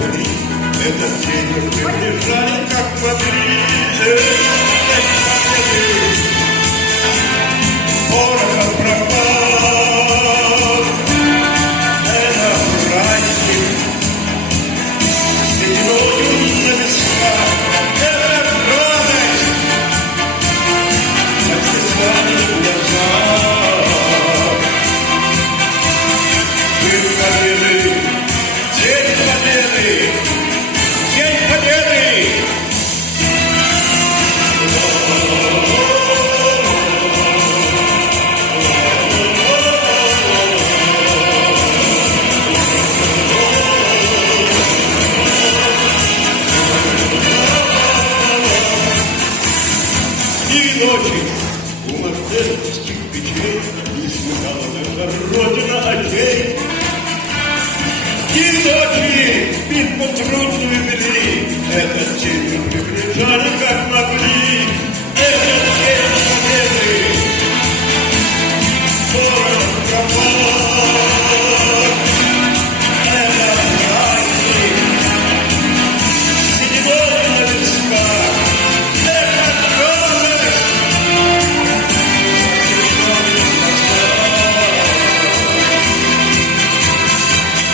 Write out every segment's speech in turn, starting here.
могли, этот день мы приближали, как могли. Порохом пропал, это праздник, сединою на висках, это радость, как слезами в глазах. День победы, день победы, день победы! И ночи у мартеновских печей не смыкала наша Родина очей. И ночи битву трудную вели, этот день мы приближали, как могли. Этот день победы, порох пропал, это праздник, сединой на висках, это радость,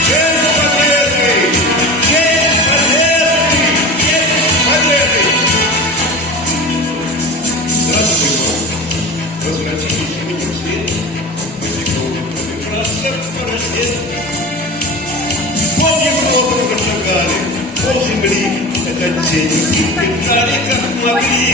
День победы! День победы! День победы! Здравствуй, возвратились в мир свет, потекло прекрасно в рассвет. Пол Европы прошагали, пол земли, этот день мы держали, как могли.